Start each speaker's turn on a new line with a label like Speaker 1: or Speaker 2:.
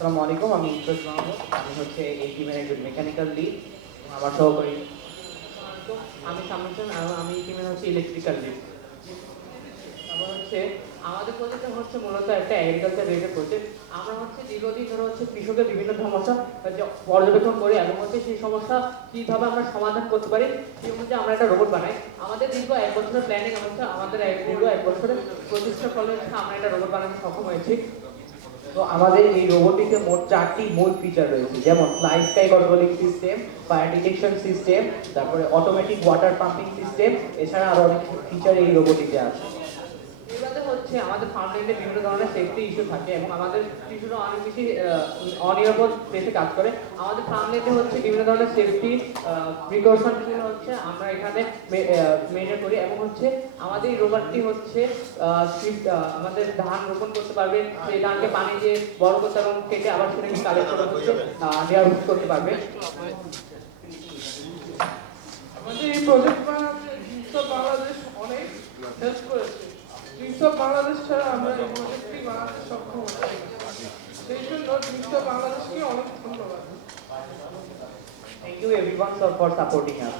Speaker 1: আসসালামু আলাইকুম, আমি ইন্দ্রজ মাহমুদ আমি হচ্ছে এই টিমের একজন মেকানিক্যাল লিড আমার সহকারী আমি সামনে আমি এই টিমের হচ্ছে ইলেকট্রিক্যাল লিড হচ্ছে, আমাদের প্রজেক্টটা হচ্ছে মূলত একটা এগ্রিকালচার রিলেটেড প্রজেক্ট আমরা হচ্ছে দীর্ঘদিন ধরে হচ্ছে কৃষকের বিভিন্ন সমস্যা পর্যবেক্ষণ করি এবং হচ্ছে সেই সমস্যা কীভাবে আমরা সমাধান করতে পারি, সেই অনুযায়ী আমরা একটা রোবট বানাই। আমাদের দীর্ঘ এক বছরের প্ল্যানিং হচ্ছে আমাদের দীর্ঘ এক বছরের প্রচেষ্টার ফলে আমরা একটা রোবট বানাতে সক্ষম হয়েছি। তো আমাদের এই রোবটিতে মোট চারটি মূল ফিচার রয়েছে, যেমন fly sky controlling system fire detection system তারপরে অটোমেটিক ওয়াটার পাম্পিং সিস্টেম এছাড়া আরও অনেক ফিচার এই রোবটিতে আছে। হচ্ছে আমাদের ফার্মল্যান্ডে বিভিন্ন ধরনের সেফটি ইস্যু থাকে। এবং আমাদের শিশুরা অনেক বেশি অনিরাপদ দেশে কাজ করে। আমাদের ফার্মল্যান্ডে হচ্ছে বিভিন্ন ধরনের সেফটি প্রিকশন হচ্ছে আমরা এখানে মেনটেন করি। এবং হচ্ছে আমাদের রোবটটি হচ্ছে আমাদের ধান রোপণ করতে পারবে। সেই ধানকে পানি দিয়ে বড় করতে এবং কেটে আবার সেটাকে কালেক্ট করে হচ্ছে নেওয়া করতে পারবে।
Speaker 2: জিনিস বাংলাদেশ ছাড়া আমরা এই প্রজেক্টটি বানাতে সক্ষম হই সেই জন্য জিনিস বাংলাদেশকে অনেক ধন্যবাদ
Speaker 1: thank you everyone for supporting us